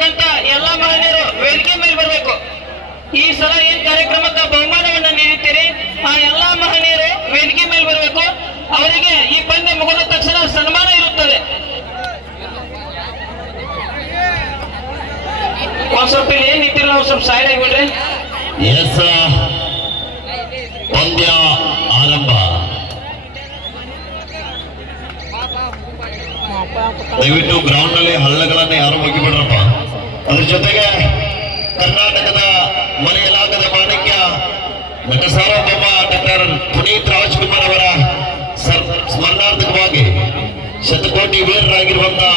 ನೀಡಿರ್ತಕ್ಕಂಥ ಎಲ್ಲಾ ಮಹಿಳೆಯರು ವೇದಿಕೆ ಮೇಲೆ ಬರಬೇಕು. ಈ ಸಲ ಏನ್ ಕಾರ್ಯಕ್ರಮಕ್ಕೆ ಬಹುಮಾನವನ್ನ ನೀಡುತ್ತೀರಿ ಆ ಎಲ್ಲಾ ಮಹಿಳೆಯರು ವೇದಿಕೆ ಮೇಲೆ ಬರಬೇಕು. ಅವರಿಗೆ ಈ ಪಂದ್ಯ ಮುಗಿದ ತಕ್ಷಣ ಸನ್ಮಾನ ಇರುತ್ತದೆ. ಒಂದ್ ಸ್ವಲ್ಪ ಇಲ್ಲಿ ಏನ್ ನಿಂತಿರಲ್ಲ ಒಂದ್ ಸ್ವಲ್ಪ ಸೈಡ್ ಆಗಿಬಿಡ್ರಿ. ಪಂದ್ಯ ಆರಂಭ. ದಯವಿಟ್ಟು ಗ್ರೌಂಡ್ ನಲ್ಲಿ ಹಳ್ಳಗಳನ್ನ ಯಾರು ಮುಗಿಬಿಡ್ರಪ್ಪ. ಅದ್ರ ಜೊತೆಗೆ ಕರ್ನಾಟಕದ ಮರೆಯಲಾಗದ ಮಾಣಿಕ್ಯ ನಟ ಸಾರ್ವಭೌಮ ಡಾಕ್ಟರ್ ಪುನೀತ್ ರಾಜ್ಕುಮಾರ್ ಅವರ ಸ್ಮರಣಾರ್ಥಕವಾಗಿ ಶತಕೋಟಿ ವೀರರಾಗಿರುವಂತಹ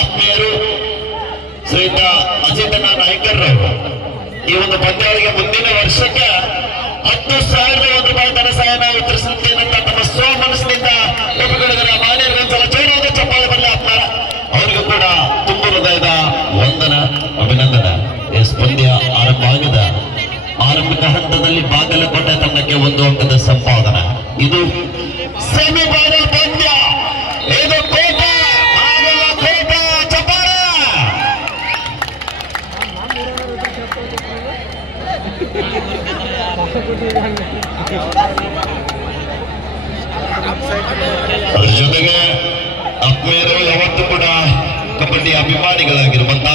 ಆತ್ಮೀಯರು ಶ್ರೀಯುತ ಅಜಿತನ ನಾಯ್ಕರ್ರವರು ಈ ಒಂದು ಪಂದ್ಯಾವಳಿಗೆ ಮುಂದಿನ ವರ್ಷಕ್ಕೆ 10,000 ರೂಪಾಯಿ ಧನ ಸಹಾಯನ ವಿತರಿಸುತ್ತೇನಂತ ತಮ್ಮ ಮನಸ್ಸಿನಿಂದ ಒಪ್ಪಿಕೊಂಡಿದ್ದಾರೆ. ಮಾನ್ಯರಿಗೊಂದ್ಸಲ ಜೋರಾದ ಚಪ್ಪಾಳೆ ಬರಲಿ ಆತ್ಮರ. ಅವರಿಗೂ ಕೂಡ ತುಂಬ ಹೃದಯದ ವಂದನ, ಅಭಿನಂದನೆ. ಪಂದ್ಯ ಆರಂಭ ಆಗಿದೆ. ಆರಂಭಿಕ ಹಂತದಲ್ಲಿ ಬಾಗಲಕೋಟೆ ತಂಡಕ್ಕೆ 1 ಅಂಕದ ಸಂಪಾದನೆ. ಇದು ಸೆಮಿಫೈನಲ್ ಪಂದ್ಯ. ಇದು ಕೋಟೆ ಬಾಗಲಕೋಟೆ ಚಪ್ಪಾಳೆ. ಅದ್ರ ಜೊತೆಗೆ ಆತ್ಮೀಯರು ಯಾವತ್ತೂ ಕೂಡ ಕಬಡ್ಡಿ ಅಭಿಮಾನಿಗಳಾಗಿರುವಂತ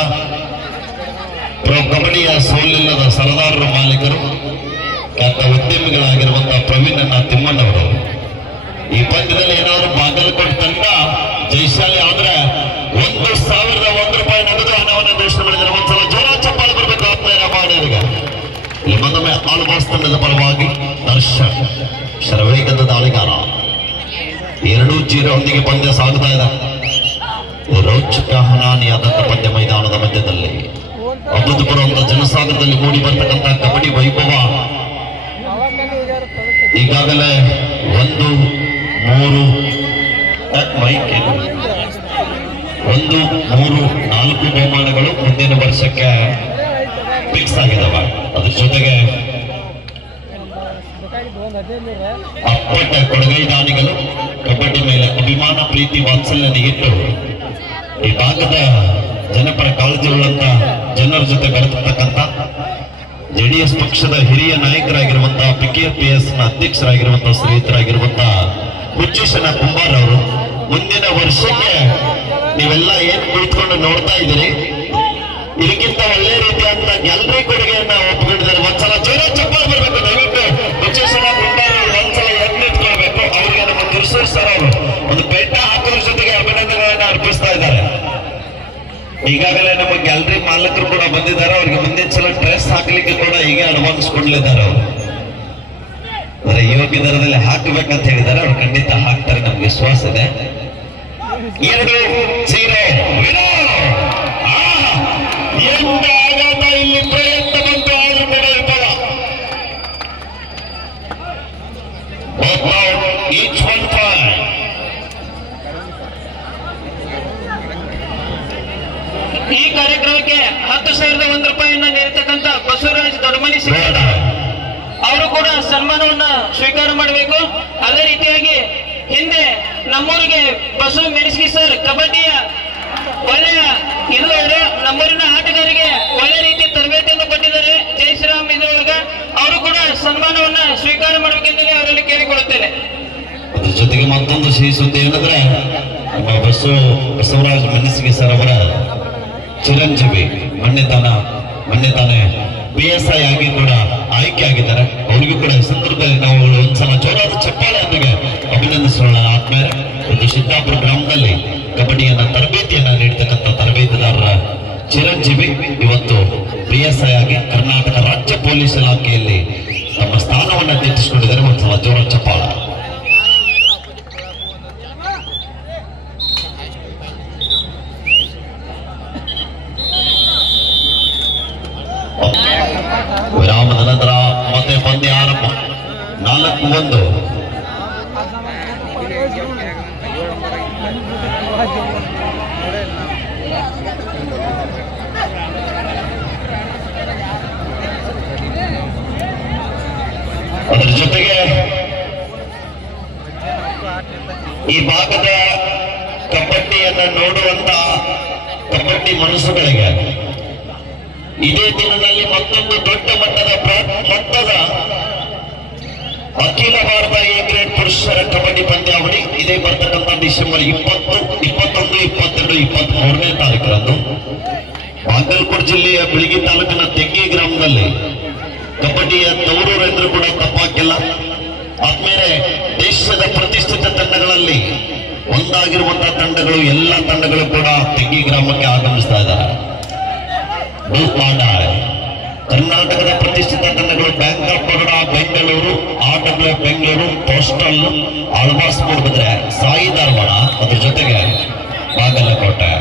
ಪ್ರೊ ಕಬಡ್ಡಿಯ ಸೋಲಿಲ್ಲದ ಸರದಾರರ ಮಾಲೀಕರು ಖ್ಯಾತ ಉದ್ಯಮಿಗಳಾಗಿರುವಂತಹ ಪ್ರವೀಣಣ್ಣ ತಿಮ್ಮಣ್ಣವರು ಈ ಪಂದ್ಯದಲ್ಲಿ ಏನಾದರೂ ಬಾಗಲಕೋಟೆ ತಂಡ ಜಯಶಾಲಿ ಆದ್ರೆ 1,001 ರೂಪಾಯಿ ನಗದು ಹಣವನ್ನು ಘೋಷಣೆ ಮಾಡಿದರೆ. ಒಂದ್ಸಲ ಜೋರ ಚಪ್ಪಾಳೆ ಬರಬೇಕು ಆತ್ಮೀಯರ ಮಾನ್ಯರಿಗೆ. ಇಲ್ಲಿ ಮತ್ತೊಮ್ಮೆ ಆಲ್ಬಾಸ್ ತಂಡದ ಪರವಾಗಿ ದರ್ಶನ್ ಶರವೇಗದ ದಾಳಿಗಾರ 2-0 ಪಂದ್ಯ ಸಾಗುತ್ತಾ ಇದೆ. ರೋಚಕ ಹನಾನಿಯಾದಂಥ ಪಂದ್ಯ ಮೈದಾನದ ಮಧ್ಯದಲ್ಲಿ ಅಭೂತಪೂರ್ವ ಜನಸಾಗರದಲ್ಲಿ ಮೂಡಿ ಬರ್ತಕ್ಕಂಥ ಕಬಡ್ಡಿ ವೈಭವ ಈಗಾಗಲೇ 1, 3, 4 ಬಹುಮಾನಗಳು ಮುಂದಿನ ವರ್ಷಕ್ಕೆ ಫಿಕ್ಸ್ ಆಗಿದ್ದಾವೆ. ಅದ್ರ ಜೊತೆಗೆ ಅಪ್ಪಟ ಕೊಡಗೈ ದಾನಿಗಳು ಕಬಡ್ಡಿ ಮೇಲೆ ಅಭಿಮಾನ ಪ್ರೀತಿ ವಾತ್ಸಲ್ಯ ಇಟ್ಟು ಈ ಭಾಗದ ಜನಪರ ಕಾಳಜಿಯುಳ್ಳಂತ ಜನರ ಜೊತೆ ಬೆರೆತಿರ್ತಕ್ಕಂಥ ಜೆಡಿಎಸ್ ಪಕ್ಷದ ಹಿರಿಯ ನಾಯಕರಾಗಿರುವಂತಹ PKPS ನ ಅಧ್ಯಕ್ಷರಾಗಿರುವಂತಹ ಶ್ರೀಯುತರಾಗಿರುವಂತಹ ಹುಚ್ಚೇಶನ ಕುಂಬಾರ್ ಅವರು ಮುಂದಿನ ವರ್ಷಕ್ಕೆ ನೀವೆಲ್ಲ ಏನ್ ಕುಳಿತುಕೊಂಡು ನೋಡ್ತಾ ಇದ್ದೀರಿ ಇದಕ್ಕಿಂತ ಒಳ್ಳೆ ರೀತಿಯಾದಂತ ಎಲ್ಲರಿ ಕೊಡುಗೆಯನ್ನ ಒಪ್ಪಿಕೊಂಡಿದ್ದಾರೆ. ಒಂದ್ಸಲ ಜೋರ ಚಪ್ಪಾಳೆ ಬರಬೇಕು. ದಯವಿಟ್ಟು ಹುಚ್ಚೇಶನ ಕುಂಬಾರ್ ಅವರು ಒಂದ್ಸಲ ಎತ್ತಿಟ್ಕೊಳ್ಬೇಕು. ಅವರಿಗೆ ನಮ್ಮ ಕಿರ್ಸೂರ್ ಸರ್ ಅವರು ಒಂದು ಬೆಟ್ಟ ಹಾಕೋದ್ರ ಜೊತೆಗೆ ಅಭಿನಂದನೆಗಳನ್ನ ಅರ್ಪಿಸ್ತಾ ಇದ್ದಾರೆ. ಈಗಾಗಲೇ ನಮ್ಮ ಗ್ಯಾಲರಿ ಮಾಲಕರು ಕೂಡ ಬಂದಿದ್ದಾರೆ. ಅವರಿಗೆ ಮುಂದಿನ ಸಲ ಡ್ರೆಸ್ ಹಾಕ್ಲಿಕ್ಕೆ ಕೂಡ ಹೀಗೆ ಅಡ್ವಾನ್ಸ್ ಕೊಡ್ಲಿದ್ದಾರೆ. ಅವರು ಅಂದ್ರೆ ಯೋಗ್ಯ ದರದಲ್ಲಿ ಹಾಕಬೇಕಂತ ಹೇಳಿದ್ದಾರೆ. ಅವ್ರು ಖಂಡಿತ ಹಾಕ್ತಾರೆ, ನಮ್ಗೆ ವಿಶ್ವಾಸ ಇದೆ. 2-0 ಆಘಾತ ಇಲ್ಲಿ ಪ್ರಯತ್ನ ಬಂತು ಆದ್ರೂ ಕೂಡ ಇರ್ತಾರ. Each 1 point. ಈ ಕಾರ್ಯಕ್ರಮಕ್ಕೆ 10,001 ರೂಪಾಯಿಯನ್ನ ನೀಡತಕ್ಕಂಥ ಬಸವರಾಜ್ ದೊಡ್ಡಮನಿ ಸಿಕ್ಕ ಅವರು ಕೂಡ ಸನ್ಮಾನವನ್ನ ಸ್ವೀಕಾರ ಮಾಡಬೇಕು. ಅದೇ ರೀತಿಯಾಗಿ ಹಿಂದೆ ನಮ್ಮೂರಿಗೆ ಬಸವ ಮೆಣಸ್ಗಿ ಸರ್ ಕಬಡ್ಡಿಯ ಒಳ್ಳೆಯ ಇರುವವರು ನಮ್ಮೂರಿನ ಆಟಗಾರರಿಗೆ ಒಳ್ಳೆ ರೀತಿಯ ತರಬೇತಿಯನ್ನು ಕೊಟ್ಟಿದ್ದಾರೆ. ಜೈ ಶ್ರೀರಾಮ್ ಇದರೊಳಗ ಅವರು ಕೂಡ ಸನ್ಮಾನವನ್ನ ಸ್ವೀಕಾರ ಮಾಡಬೇಕೆಂದರೆ ಅವರಲ್ಲಿ ಕೇಳಿಕೊಳ್ಳುತ್ತೇನೆ. ಅದ್ರ ಜೊತೆಗೆ ಮತ್ತೊಂದು ಸಿಹಿ ಸುದ್ದಿ ಏನಂದ್ರೆ ಬಸವರಾಜ್ ಮೆಣಸ್ಗಿ ಸರ್ ಅವರ ಚಿರಂಜೀವಿ ಮೊನ್ನೆ ತಾನೇ PSI ಆಗಿ ಕೂಡ ಆಯ್ಕೆ ಆಗಿದ್ದಾರೆ. ಅವರಿಗೂ ಕೂಡ ಈ ಸಂದರ್ಭದಲ್ಲಿ ನಾವು ಒಂದ್ಸಲ ಜೋರಾದ ಚಪ್ಪಾಳೆಯೊಂದಿಗೆ ಅಭಿನಂದಿಸೋಣ. ಆದ್ಮೇಲೆ ಒಂದು ಸಿದ್ದಾಪುರ ಗ್ರಾಮದಲ್ಲಿ ಕಬಡ್ಡಿಯನ್ನ ತರಬೇತಿಯನ್ನ ನೀಡತಕ್ಕಂಥ ತರಬೇತುದಾರರ ಚಿರಂಜೀವಿ ಇವತ್ತು PSI ಆಗಿ ಕರ್ನಾಟಕ ರಾಜ್ಯ ಪೊಲೀಸ್ ಇಲಾಖೆಯಲ್ಲಿ ತಮ್ಮ ಸ್ಥಾನವನ್ನ ತೆಗೆಸಿಕೊಂಡಿದ್ದಾರೆ. ಒಂದ್ಸಲ ಜೋರ ಚಪ್ಪಾಳ. ವಿರಾಮದ ನಂತರ ಮತ್ತೆ ಪಂದ್ಯ ಆರಂಭ. 4-1. ಅದರ ಜೊತೆಗೆ ಈ ಭಾಗದ ಕಬಡ್ಡಿಯನ್ನ ನೋಡುವಂತ ಕಬಡ್ಡಿ ಮನಸ್ಸುಗಳಿಗೆ ಇದೇ ದಿನದಲ್ಲಿ ಮತ್ತೊಂದು ದೊಡ್ಡ ಮಟ್ಟದ ಅಖಿಲ ಭಾರತ ಎ ಗ್ರೇಡ್ ಪುರುಷರ ಕಬಡ್ಡಿ ಪಂದ್ಯಾವಳಿ ಇದೇ ಬರ್ತಕ್ಕಂಥ ಡಿಸೆಂಬರ್ 20, 21, 22, 23ನೇ ತಾರೀಕರಂದು ಬಾಗಲಕೋಟೆ ಜಿಲ್ಲೆಯ ಬಿಳಿಗಿ ತಾಲೂಕಿನ ತೆಂಗಿ ಗ್ರಾಮದಲ್ಲಿ ಕಬಡ್ಡಿಯ ತವರೂರು ಎಂದ್ರೂ ಕೂಡ ತಪ್ಪಾಗಿಲ್ಲ. ಆದ್ಮೇಲೆ ದೇಶದ ಪ್ರತಿಷ್ಠಿತ ತಂಡಗಳಲ್ಲಿ ಒಂದಾಗಿರುವಂತಹ ತಂಡಗಳು ಎಲ್ಲ ತಂಡಗಳು ಕೂಡ ತೆಂಗಿ ಗ್ರಾಮಕ್ಕೆ ಆಗಮಿಸ್ತಾ ಇದ್ದಾರೆ. ಕರ್ನಾಟಕದ ಪ್ರತಿಷ್ಠಿತ ತಂಡಗಳು bank of Baroda Bengaluru, RWF Bengaluru, postal, Alva's Moodbidri, Sai Dharwad, ಅದ್ರ ಜೊತೆಗೆ ಬಾಗಲಕೋಟೆ,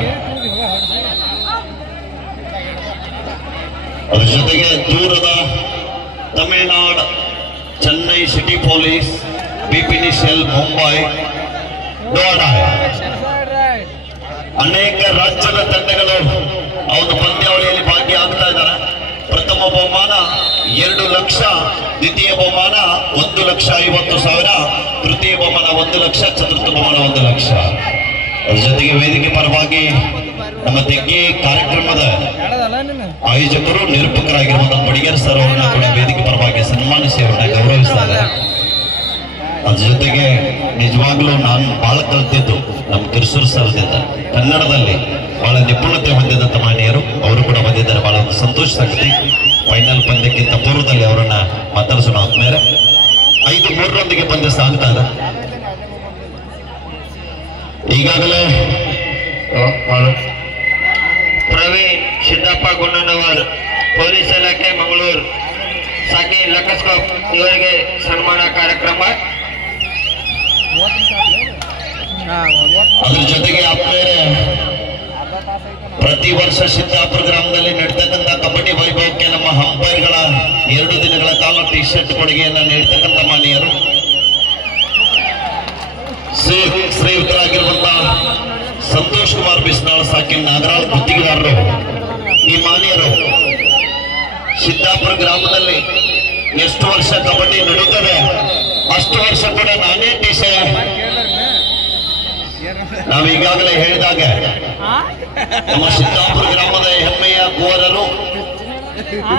ಅದ್ರ ಜೊತೆಗೆ ದೂರದ Tamil Nadu, Chennai city police, BPDCL Mumbai, ನೋಡಾ ಅನೇಕ ರಾಜ್ಯದ ತಂಡಗಳು ಆ ಒಂದು ಪಂದ್ಯಾವಳಿಯಲ್ಲಿ ಭಾಗಿಯಾಗ್ತಾ ಇದ್ದಾರೆ. ಪ್ರಥಮ ಬಹುಮಾನ 2 ಲಕ್ಷ, ದ್ವಿತೀಯ ಬಹುಮಾನ 1,50,000, ತೃತೀಯ ಬಹುಮಾನ 1 ಲಕ್ಷ, ಚತುರ್ಥ ಬಹುಮಾನ 1 ಲಕ್ಷ. ಅದ್ರ ಜೊತೆಗೆ ವೇದಿಕೆ ಪರವಾಗಿ ನಮ್ಮ ತೆಂಗಿ ಕಾರ್ಯಕ್ರಮದ ಆಯೋಜಕರು ನಿರೂಪಕರಾಗಿರುವಂತಹ ಬಡಿಗೇರ್ ಸರ್ ಅವರನ್ನ ಕೂಡ ವೇದಿಕೆ ಪರವಾಗಿ ಸನ್ಮಾನಿಸಿ ಅವರನ್ನ ಗೌರವಿಸ್ತಾ ಇದ್ದಾರೆ. ಅದ್ರ ಜೊತೆಗೆ ನಿಜವಾಗ್ಲೂ ನಾನು ಬಹಳ ಕಲಿತಿದ್ದು ನಮ್ಮ ಕಿರ್ಸೂರು ಸರ್ದಿಂದ ಕನ್ನಡದಲ್ಲಿ ಬಹಳ ನಿಪುಣತೆ ಹೊಂದಿದಂತ ಮಾನ್ಯರು ಅವರು ಕೂಡ ಬಂದಿದ್ದಾರೆ. ಬಹಳ ಒಂದು ಸಂತೋಷ ಸಂಗತಿ. ಫೈನಲ್ ಪಂದ್ಯಕ್ಕಿಂತ ಪೂರ್ವದಲ್ಲಿ ಅವರನ್ನ ಮಾತಾಡಿಸೋಣ. ಆದ್ಮೇಲೆ 5-3 ಪಂದ್ಯ ಸಾಗ್ತಾ ಇದೆ. ಈಗಾಗಲೇ ಪ್ರವೀಣ್ ಸಿದ್ದಪ್ಪ ಗುಣ್ಣನವರ್, ಪೊಲೀಸ್ ಇಲಾಖೆ ಮಂಗಳೂರು, ಸಾಕಿ ಲಕ್ಕಸ್ಕೋಪ್ ಇವರಿಗೆ ಸನ್ಮಾನ ಕಾರ್ಯಕ್ರಮ. ಅದ್ರ ಜೊತೆಗೆ ಆದ್ಮೇಲೆ ಪ್ರತಿ ವರ್ಷ ಸಿದ್ದಾಪುರ ಗ್ರಾಮದಲ್ಲಿ ನಡೀತಕ್ಕಂಥ ಕಬಡ್ಡಿ ವೈಭವಕ್ಕೆ ನಮ್ಮ ಅಂಪೈರ್ಗಳ 2 ದಿನಗಳ ಕಾಲ ಟಿ ಶರ್ಟ್ ಕೊಡುಗೆಯನ್ನ ನೀಡ್ತಕ್ಕಂಥ ಮಾನ್ಯರು ಶ್ರೀಯುತರಾಗಿರುವಂತಹ ಸಂತೋಷ್ ಕುಮಾರ್ ಬಿಸ್ನಾಳ್, ಸಾಕಿನ್ ನಾಗರಾಜ್ ಗುತ್ತಿಗೆದಾರರು, ಈ ಮಾನ್ಯರು ಸಿದ್ದಾಪುರ ಗ್ರಾಮದಲ್ಲಿ ಎಷ್ಟು ವರ್ಷ ಕಬಡ್ಡಿ ನಡೀತದೆ ಅಷ್ಟು ವರ್ಷ ಕೂಡ ನಾನೇ ಟಿ ಶರ್ಟ್ ನಾವು ಈಗಾಗಲೇ ಹೇಳಿದಾಗ ನಮ್ಮ ಸಿದ್ದಾಪುರ ಗ್ರಾಮದ ಹೆಮ್ಮೆಯ ಕುವರರು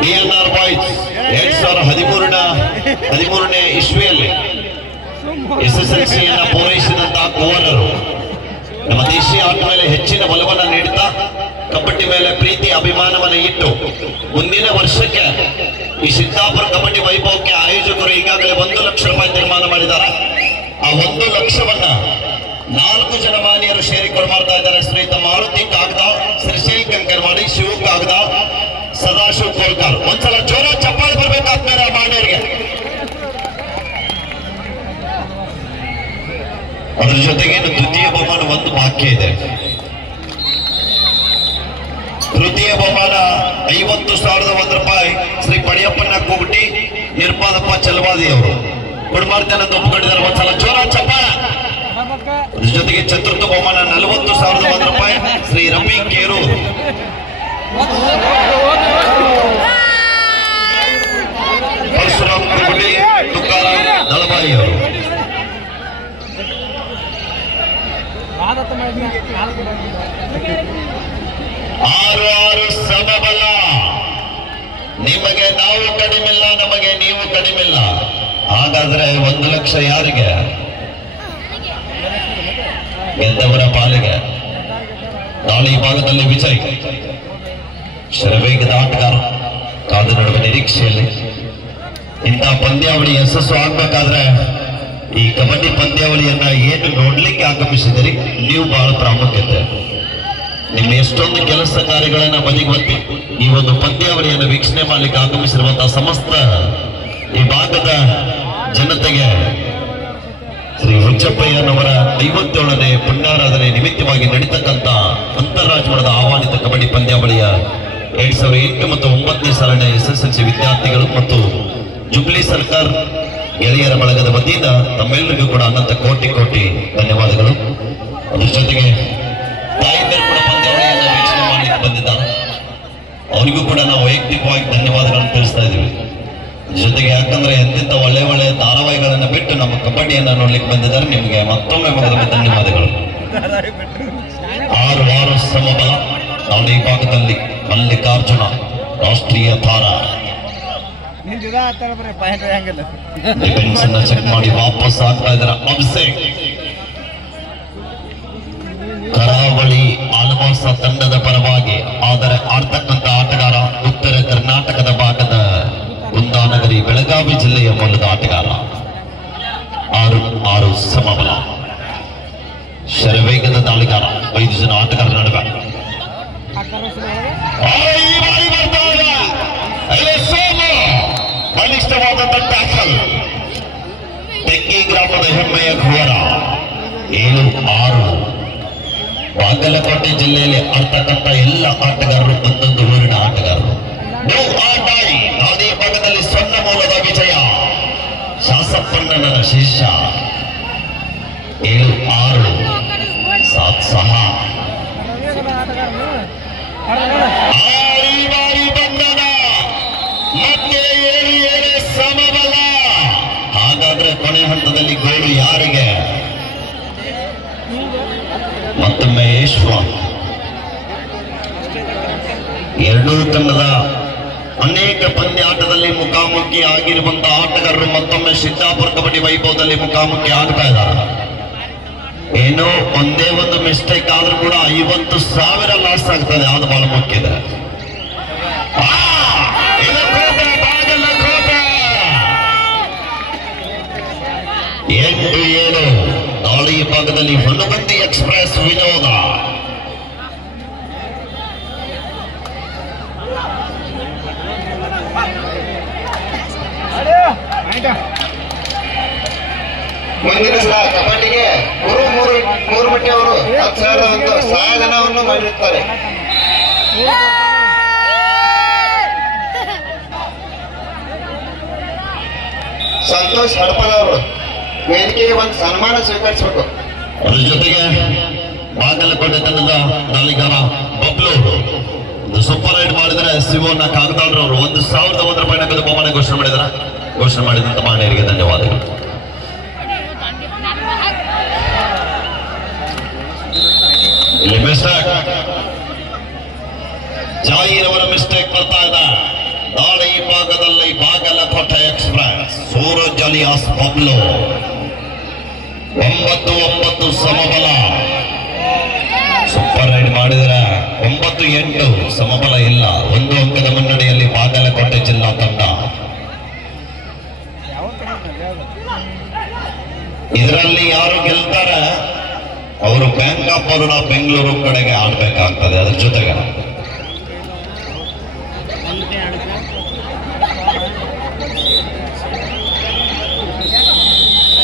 DNR ಬಾಯ್ಸ್ 2013ನೇ ಇಸ್ವಿಯಲ್ಲಿ SSLCಯನ್ನು ಪೂರೈಸಿದಂತಹ ಕುವರರು ನಮ್ಮ ದೇಶೀಯ ಆಟ ಮೇಲೆ ಹೆಚ್ಚಿನ ಬಲವನ್ನು ನೀಡುತ್ತಾ ಕಬಡ್ಡಿ ಮೇಲೆ ಪ್ರೀತಿ ಅಭಿಮಾನವನ್ನು ಇಟ್ಟು ಮುಂದಿನ ವರ್ಷಕ್ಕೆ ಈ ಸಿದ್ದಾಪುರ ಕಬಡ್ಡಿ ವೈಭವಕ್ಕೆ ಆಯೋಜಕರು ಈಗಾಗಲೇ 1 ಲಕ್ಷ ರೂಪಾಯಿ ತೀರ್ಮಾನ ಮಾಡಿದ್ದಾರೆ. ಆ 1 ಲಕ್ಷವನ್ನ 4 ಜನ ಮಾನ್ಯರು ಸೇರಿಕೊಂಡು ಮಾಡ್ತಾ ಇದ್ದಾರೆ. ಶ್ರೀಯುತ ಮಾರುತಿ ಕಾಗದಾಳ್, ಶ್ರೀಶೈಲ್ ಕಂಕರ್ವಾಡಿ, ಶಿವ ಕಾಗದಾಳ್, ಸದಾಶಿವ್ ಕೋಲ್ಕರ್. ಒಂದ್ಸಲ ಜೋರ ಚಪ್ಪಾಳೆ ಬರ್ಬೇಕಾಗ್ತಾರೆ ಆ ಮಾನ್ಯರಿಗೆ. ಅದ್ರ ಜೊತೆಗೆ ತೃತೀಯ ಬಹುಮಾನ 1 ಬಾಕಿ ಇದೆ. ತೃತೀಯ ಬಹುಮಾನ 50,001 ರೂಪಾಯಿ ಶ್ರೀ ಪಡಿಯಪ್ಪನ ಕೂಗುಟಿ, ನಿರ್ಪಾದಪ್ಪ ಚಲವಾದಿ ಅವರು ಕೊಡ್ಮಾರ್ತಾನೆ ಒಪ್ಪಿಕೊಂಡಿದ್ದಾರೆ. ಒಂದ್ಸಲ ಜೋರ ಚಪ್ಪಾಳ. ಅದ್ರ ಜೊತೆಗೆ ಚತುರ್ಥ ಬಹುಮಾನ 40,001 ರೂಪಾಯಿ ಶ್ರೀ ರವಿ ಕೇರೂರ್, ಪರಶುರಾಮ್ ಕೂಗುಟಿ, ತುಕಾರಾಮ್ ದಳವಾಯಿ ಅವರು. 6 ಸಮಬಲ. ನಿಮಗೆ ನಾವು ಕಡಿಮೆಲ್ಲ, ನಮಗೆ ನೀವು ಕಡಿಮೆಲ್ಲ. ಹಾಗಾದ್ರೆ 1 ಲಕ್ಷ ಯಾರಿಗೆ? ಗೆದ್ದವರ ಪಾಲಿಗೆ. ನಾಳೆ ಈ ಭಾಗದಲ್ಲಿ ವಿಜಯ್ ಶರವೇಗದ ಆಟಗಾರ ಕಾದು ನಡುವೆ ನಿರೀಕ್ಷೆಯಲ್ಲಿ. ಇಂತಹ ಪಂದ್ಯಾವಳಿ ಯಶಸ್ಸು ಆಗ್ಬೇಕಾದ್ರೆ ಈ ಕಬಡ್ಡಿ ಪಂದ್ಯಾವಳಿಯನ್ನ ಏನು ನೋಡ್ಲಿಕ್ಕೆ ಆಗಮಿಸಿದಿರಿ ನೀವು ಬಹಳ ಪ್ರಾಮುಖ್ಯತೆ. ನಿಮ್ಮ ಎಷ್ಟೊಂದು ಕೆಲಸ ಕಾರ್ಯಗಳನ್ನ ಬದಿಗೊತ್ತಿ ಈ ಒಂದು ಪಂದ್ಯಾವಳಿಯನ್ನು ವೀಕ್ಷಣೆ ಮಾಡ್ಲಿಕ್ಕೆ ಆಗಮಿಸಿರುವಂತಹ ಸಮಸ್ತ ಈ ಭಾಗದ ಜನತೆಗೆ ಶ್ರೀ ಹುಚ್ಚಪ್ಪಯ್ಯನವರ 57ನೇ ಪುಣ್ಯಾರಾಧನೆ ನಿಮಿತ್ತವಾಗಿ ನಡೀತಕ್ಕಂಥ ಅಂತಾರಾಜ್ಯ ಮಟ್ಟದ ಆಹ್ವಾನಿತ ಕಬಡ್ಡಿ ಪಂದ್ಯಾವಳಿಯ 2008 ಮತ್ತು 2009ನೇ ಸಾಲಿನ SSLC ವಿದ್ಯಾರ್ಥಿಗಳು ಮತ್ತು ಜುಬ್ಲಿ ಸರ್ಕಾರ್ ಗೆಳೆಯರ ಬಳಗದ ವತಿಯಿಂದ ತಮ್ಮೆಲ್ಲರಿಗೂ ಕೂಡ ಅನಂತ ಕೋಟಿ ಧನ್ಯವಾದಗಳು. ಅದ್ರ ಜೊತೆಗೆ ತಾಯಿಂದರು ಕೂಡ ಪಂದ್ಯಾವಳಿಯನ್ನು ವೀಕ್ಷಣೆ ಮಾಡಲಿಕ್ಕೆ ಬಂದಿದ್ದಾರೆ. ಅವರಿಗೂ ಕೂಡ ನಾವು ವೈಯಕ್ತಿಕವಾಗಿ ಧನ್ಯವಾದಗಳನ್ನು ತಿಳಿಸ್ತಾ ಇದ್ದೀವಿ. ಜೊತೆಗೆ ಯಾಕಂದ್ರೆ ಎಂತೆಂಥ ಒಳ್ಳೆ ಧಾರಾವಾಹಿಗಳನ್ನ ಬಿಟ್ಟು ನಮ್ಮ ಕಬಡ್ಡಿಯನ್ನ ನೋಡ್ಲಿಕ್ಕೆ ಬಂದಿದ್ದಾರೆ. ನಿಮಗೆ ಮತ್ತೊಮ್ಮೆ ಧನ್ಯವಾದಗಳು. 6 ಸಮಬಲ. ನಾವು ಈ ಭಾಗದಲ್ಲಿ ಮಲ್ಲಿಕಾರ್ಜುನ ರಾಷ್ಟ್ರೀಯ ತಾರಾ ಡಿಫೆನ್ಸ್ ಅನ್ನ ಚೆಕ್ ಮಾಡಿ ವಾಪಸ್ ಆಗ್ತಾ ಇದ್ದಾರೆ ಅಭಿಷೇಕ್. ಕರಾವಳಿ ಆಲ್ವಾಸ ತಂಡದ ಪರವಾಗಿ ಆದರೆ ಆಡ್ತಕ್ಕಂಥ ಆಟಗಾರ ಉತ್ತರ ಕರ್ನಾಟಕದ ಭಾಗದ ಕುಂದಾನಗರಿ ಬೆಳಗಾವಿ ಜಿಲ್ಲೆಯ ಮೂಲದ ಆಟಗಾರ. 6-6 ಸಮಬಲ. ಶರವೇಗದ ದಾಳಿಗಾರ 5 ಜನ ಆಟಗಾರರ ನಡುವೆ ಬಲಿಷ್ಠವಾದಂತ ಟ್ಯಾಕಲ್. ತೆಕ್ಕಿ ಗ್ರಾಮದ ಹೆಮ್ಮೆಯ ಘೋರ 7-6. ಬಾಗಲಕೋಟೆ ಜಿಲ್ಲೆಯಲ್ಲಿ ಆಡ್ತಕ್ಕಂಥ ಎಲ್ಲ ಆಟಗಾರರು ಒಂದೊಂದು ಊರಿನ ಆಟಗಾರರು. ನಾನೇ ಭಾಗದಲ್ಲಿ ಸಣ್ಣ ಮೂಲದ ವಿಜಯ ಶಾಸಪ್ಪಣ್ಣನ ಶಿಷ್ಯ 7-6 7-6. ಬಂಧನ ಮತ್ತೆ 7-7 ಸಮಬಲ. ಹಾಗಾದ್ರೆ ಕೊನೆ ಹಂತದಲ್ಲಿ ಗೋಲು ಯಾರಿಗೆ? ಮತ್ತೊಮ್ಮೆ ಯಶ್ವಂತ್. ಎರಡೂ ತಂಡದ ಅನೇಕ ಪಂದ್ಯಾಟದಲ್ಲಿ ಮುಖಾಮುಖಿ ಆಗಿರುವಂತಹ ಆಟಗಾರರು ಮತ್ತೊಮ್ಮೆ ಸಿದ್ದಾಪುರ ಕಬಡ್ಡಿ ವೈಭವದಲ್ಲಿ ಮುಖಾಮುಖಿ ಆಗ್ತಾ ಇದ್ದಾರೆ. ಏನೋ ಒಂದೇ ಒಂದು ಮಿಸ್ಟೇಕ್ ಆದ್ರೂ ಕೂಡ 50,000 ಲಾಸ್ ಆಗ್ತದೆ. ಅದು ಬಹಳ ಮುಖ್ಯ ಇದೆ. 8-7 ದಾಳಿ ಭಾಗದಲ್ಲಿ ಹೊನ್ನಗಂದಿ ಎಕ್ಸ್ಪ್ರೆಸ್ ವಿನೋದ. ಮುಂದಿನ ಸಲ ಕಬಡ್ಡಿಗೆ ಗುರು ಮೂರುಮಟ್ಟಿ ಅವರು 10,000 ಸಹಾಯಧನವನ್ನು ಮಾಡಿರುತ್ತಾರೆ. ಸಂತೋಷ್ ಹಡಪಲ್ ಅವರು ವೇದಿಕೆಗೆ ಒಂದು ಸನ್ಮಾನ ಸ್ವೀಕರಿಸಬೇಕು. ಅದರ ಜೊತೆಗೆ ಬಾಗಲಕೋಟೆ ತಂಡದ ದಾಳಿಗಾರ ಬಬ್ಲು ಸೂಪರ್ ರೈಡ್ ಮಾಡಿದರೆ ಶಿವಣ್ಣ ಕಾಗದಾಳ್ರವರು 1,001 ರೂಪಾಯಿ ನಗದು ಬಹುಮಾನ ಘೋಷಣೆ ಮಾಡಿದಂತ ಮಾನ್ಯರಿಗೆ ಧನ್ಯವಾದಗಳು. ಇಲ್ಲಿ ಮಿಸ್ಟೇಕ್ ಜಾಯಿರವರ ಮಿಸ್ಟೇಕ್ ಬರ್ತಾ ಇದೆ. ದಾಳಿ ಭಾಗದಲ್ಲಿ ಬಾಗಲಕೋಟೆ ಎಕ್ಸ್ಪ್ರೆಸ್ ಸೂರಜ್ ಅಲಿಯಾಸ್ ಬಬ್ಲು 9-9 ಸಮಬಲ. ಸೂಪರ್ ರೈಡ್ ಮಾಡಿದರೆ 9-8 ಸಮಬಲ ಇಲ್ಲ. 1 ಅಂಕದ ಮುನ್ನಡೆಯಲ್ಲಿ ಬಾಗಲಕೋಟೆ ಜಿಲ್ಲಾ ತಂಡ. ಇದರಲ್ಲಿ ಯಾರು ಗೆಲ್ತಾರೆ ಅವರು ಬ್ಯಾಂಕ್ ಆಫ್ ಬರೋಡ ಬೆಂಗಳೂರು ಕಡೆಗೆ ಆಡ್ಬೇಕಾಗ್ತದೆ. ಅದ್ರ ಜೊತೆಗೆ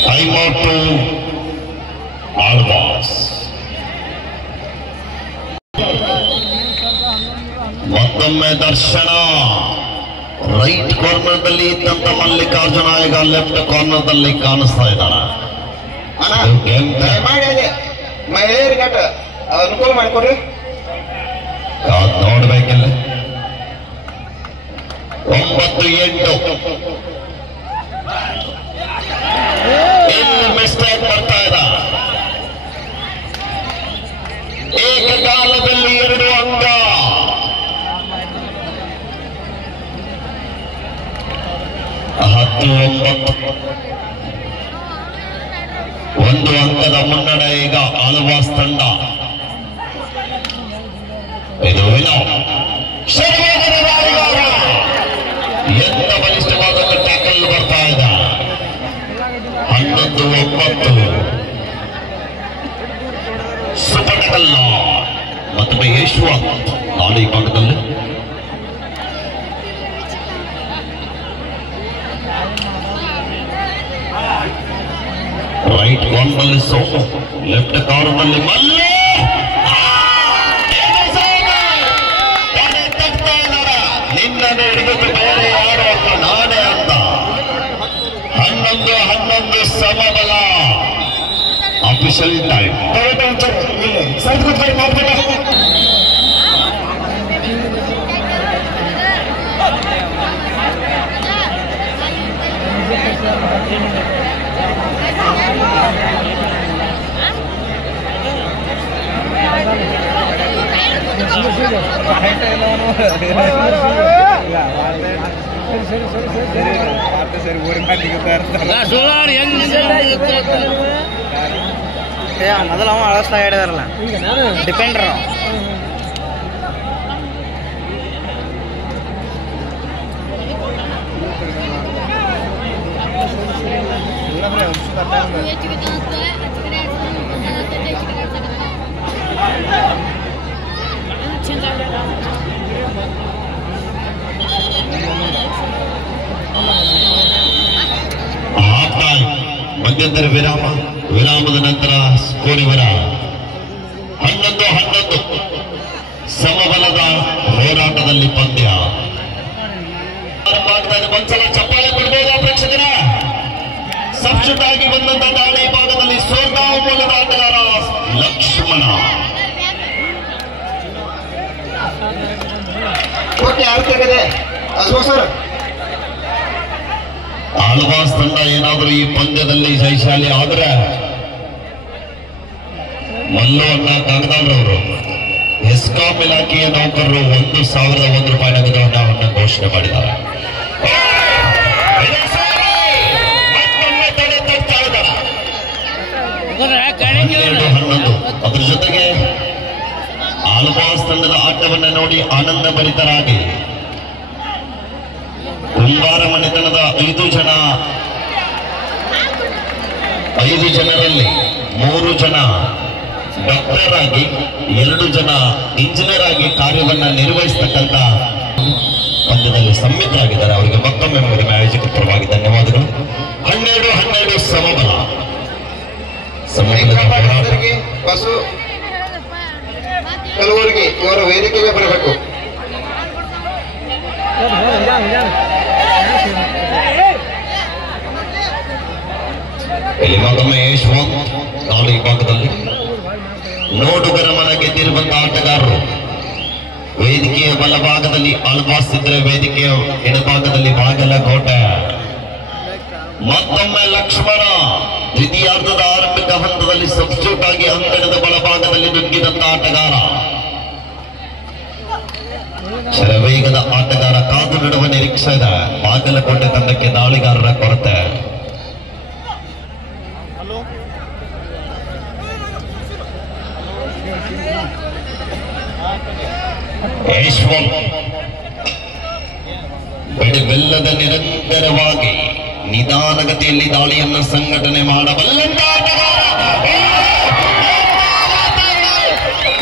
ಟೈಮ್ಔಟ್ ಆಳ್ವಾಸ್. ಮತ್ತೊಮ್ಮೆ ದರ್ಶನ ರೈಟ್ ಕಾರ್ನರ್ದಲ್ಲಿ ಇದ್ದಂತ ಮಲ್ಲಿಕಾರ್ಜುನ ಈಗ ಲೆಫ್ಟ್ ಕಾರ್ನರ್ದಲ್ಲಿ ಕಾಣಿಸ್ತಾ ಇದ್ದಾನೆ. ದಯಮಾಡಿ ಅಲ್ಲಿ ಮಹಿಳೆಯರಿಗೆ ಅನುಕೂಲ ಮಾಡಿಕೊಡ್ರಿ. ನೋಡ್ಬೇಕಿಲ್ಲ. 9-8 ಇಲ್ಲಿ ಮಿಸ್ಟೇಕ್ ಬರ್ತಾ ಇದೆ. ಏಕಕಾಲದಲ್ಲಿ 2 ಅಂಕ. 10-9 1 ಅಂಕದ ಮುನ್ನಡೆ ಈಗ ಆಳ್ವಾಸ್ ತಂಡ. ಇದು ಎಂತ ಬಲಿಷ್ಠವಾದ ಟ್ಯಾಕಲ್ ಬರ್ತಾ ಇದೆ. 11-9 ಸುಪಟಕಲ್ಲ. ಮತ್ತೊಮ್ಮೆ ಯಶ್ವಂತ್ ದಾಳಿ ಭಾಗದಲ್ಲಿ ರೈಟ್ ಕಾರ್ನರ್ನಲ್ಲಿ ಸೋಮು, ಲೆಫ್ಟ್ ಕಾರ್ನರ್ನಲ್ಲಿ ಮಲ್ಲು. ನಿನ್ನನ್ನು ಹಿಡಿದು ಬೇರೆ ಯಾರು ಅಲ್ಲ ನಾನೇ ಅಂತ. 11-11 ಸಮಬಲ. Official time. Hey, ಮೊದಲು ಅವ ಅಳಸ್ತಾ ಹೇಳಿದಾರಲ್ಲ ಡಿಪೆಂಡ್ರ ಮಧ್ಯಂತರ ವಿರಾಮದ ನಂತರ ಸ್ಕೋರಿವರ 11-11 ಸಮಬಲದ ಹೋರಾಟದಲ್ಲಿ ಪಂದ್ಯ. ಒಂದ್ಸಲ ಚಪ್ಪಾಳೆ ಕೊಡ್ಬೋದಾ ಪ್ರೇಕ್ಷಕರ? ಸಬ್ಸ್ಟಿಟ್ಯೂಟ್ ಆಗಿ ಬಂದಂತ ದಾಳಿ ಭಾಗದಲ್ಲಿ ಸೋರ್ಗಾಂವ್ ಮೂಲದ ಆಟಗಾರ ಲಕ್ಷ್ಮಣ. ಆಳ್ವಾಸ್ ತಂಡ ಏನಾದರೂ ಈ ಪಂದ್ಯದಲ್ಲಿ ಜಯಶಾಲಿ ಆದ್ರೆ ಮಲ್ಲು ಅಣ್ಣ ಕಾಗದಾಳ್ರವರು ಎಸ್ಕಾಂ ಇಲಾಖೆಯ ನೌಕರರು 1,001 ರೂಪಾಯಿ ನಗದು ಹಣವನ್ನು ಘೋಷಣೆ ಮಾಡಿದ್ದಾರೆ. ಅದ್ರ ಜೊತೆಗೆ ಆಳ್ವಾಸ್ ತಂಡದ ಆಟವನ್ನು ನೋಡಿ ಆನಂದ ಭರಿತರಾಗಿ ಕುಂಬಾರ ಮನೆತನದ 5 ಜನರಲ್ಲಿ 3 ಜನ ಡಾಕ್ಟರ್ ಆಗಿ 2 ಜನ ಇಂಜಿನಿಯರ್ ಆಗಿ ಕಾರ್ಯವನ್ನ ನಿರ್ವಹಿಸತಕ್ಕಂತ ಪಂದ್ಯದಲ್ಲಿ ಸಂಮಿತರಾಗಿದ್ದಾರೆ. ಅವರಿಗೆ ಮತ್ತೊಮ್ಮೆ ನಮಗೆ ಆಯೋಜಕ ಪರವಾಗಿ ಧನ್ಯವಾದಗಳು. 12-12 ಸಮಬಲ. ಬಸ್ಸು ಕೆಲವರಿಗೆ ಇವರ ವೇದಿಕೆಗೆ ಬರಬೇಕು. ಇಲ್ಲಿ ಮತ್ತೊಮ್ಮೆ ಯಶವಂತ್ ದಾಳಿ ಭಾಗದಲ್ಲಿ ನೋಡುಗರ ಮನ ಗೆದ್ದಿರುವಂತಹ ಆಟಗಾರರು. ವೇದಿಕೆಯ ಬಲಭಾಗದಲ್ಲಿ ಆಳ್ವಾಸ್ ಇದ್ರೆ ವೇದಿಕೆಯ ಎಡಭಾಗದಲ್ಲಿ ಬಾಗಲಕೋಟೆ. ಮತ್ತೊಮ್ಮೆ ಲಕ್ಷ್ಮಣ ದ್ವಿತೀಯಾರ್ಧದ ಆರಂಭಿಕ ಹಂತದಲ್ಲಿ ಸಬ್ಸ್ಟಿಟ್ಯೂಟ್ ಆಗಿ ಅಂಕಣದ ಬಲಭಾಗದಲ್ಲಿ ನುಗ್ಗಿದಂತ ಆಟಗಾರ. ಶರವೇಗದ ಆಟಗಾರ ಕಾದು ನಡುವ ನಿರೀಕ್ಷೆ ಇದೆ. ಬಾಗಲಕೋಟೆ ತಂಡಕ್ಕೆ ದಾಳಿಗಾರರ ಕೊರತೆ. ಯಶವಂತ್ ಬೆಳೆವೆಲ್ಲದ ನಿರಂತರವಾಗಿ ನಿಧಾನಗತಿಯಲ್ಲಿ ದಾಳಿಯನ್ನು ಸಂಘಟನೆ ಮಾಡಬಲ್ಲಂತ ಆಟಗಾರ.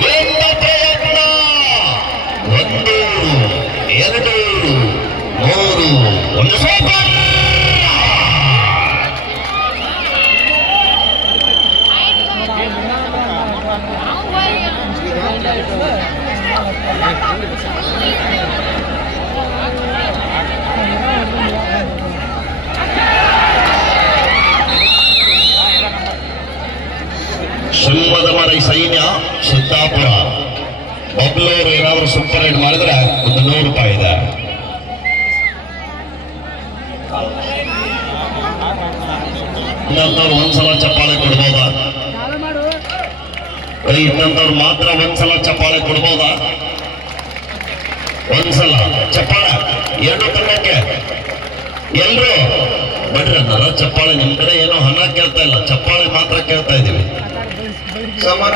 ಪ್ರಯತ್ನ 1, 2, 3 ಒಂದು ಸೂಪರ್. ಶಿವಮೊಗ್ಗ ಮರೈ ಸೈನ್ಯ ಸಿದ್ದಾಪುರ ಬಬ್ಲೂರು ಏನಾದರೂ ಸೂಪರ್ ರೈಡ್ ಮಾಡಿದ್ರೆ 100 ರೂಪಾಯಿ ಇದೆ. ಇನ್ನಂತವ್ರು ಒಂದ್ಸಲ ಚಪ್ಪಾಳೆ ಕೊಡ್ಬೋದಾ? ಕೈ ಇದ್ದಂತವ್ರು ಮಾತ್ರ ಒಂದ್ಸಲ ಚಪ್ಪಾಳೆ ಕೊಡ್ಬೋದಾ? ಒಂದ್ಸಲ ಚಪ್ಪಾಳೆ 2 ತಂಡಕ್ಕೆ ಎಲ್ರು ಬಡ್ರಿ ಅನ್ನಲ್ಲ. ಚಪ್ಪಾಳೆ ನಿಮ್ ಕಡೆ ಏನೋ ಹಣ ಕೇಳ್ತಾ ಇಲ್ಲ, ಚಪ್ಪಾಳೆ ಮಾತ್ರ ಕೇಳ್ತಾ ಇದೀವಿ. ಸಮಾನ